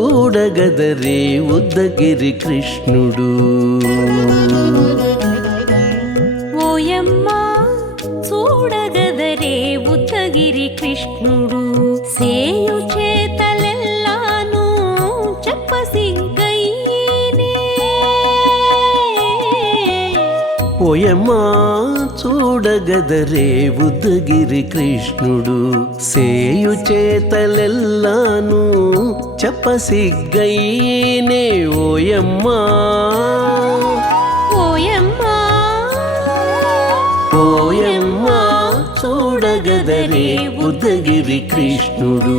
చూడగదరే ఉద్దగిరి కృష్ణుడు. చూడగదరే ఉద్దగిరి కృష్ణుడు సేయు చేతలెల్లాను చెప్పసిగ్గయ్యేనే ఓయమ్మా. ఓయమ్మా. పోయమ్మా చూడగదరే ఉద్దగిరి కృష్ణుడు.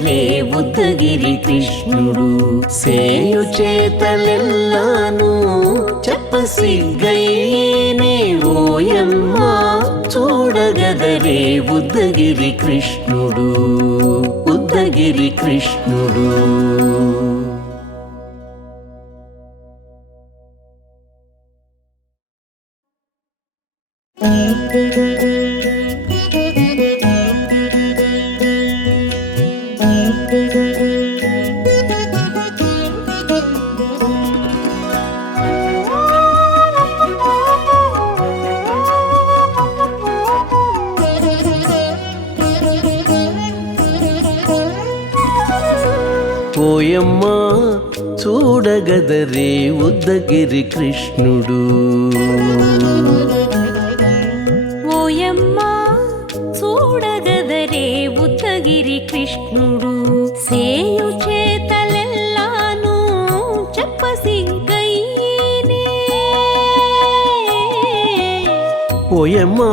చూడగదరే ఉత్తగిరి కృష్ణుడు. సేయు చేతలెల్లాను చెప్పసిగ్గయ్యేనే ఓయమ్మా. చూడగదరే ఉద్దగిరి కృష్ణుడు ఉద్దగిరి కృష్ణుడు. ఓయమ్మా చూడగదరే ఉద్దగిరి కృష్ణుడు. ఓయమ్మా చూడగదరే ఉత్తగిరి కృష్ణుడు. సేయు చేతలెల్లాను చెప్పసిగ్గయ్యేనే ఓయమ్మా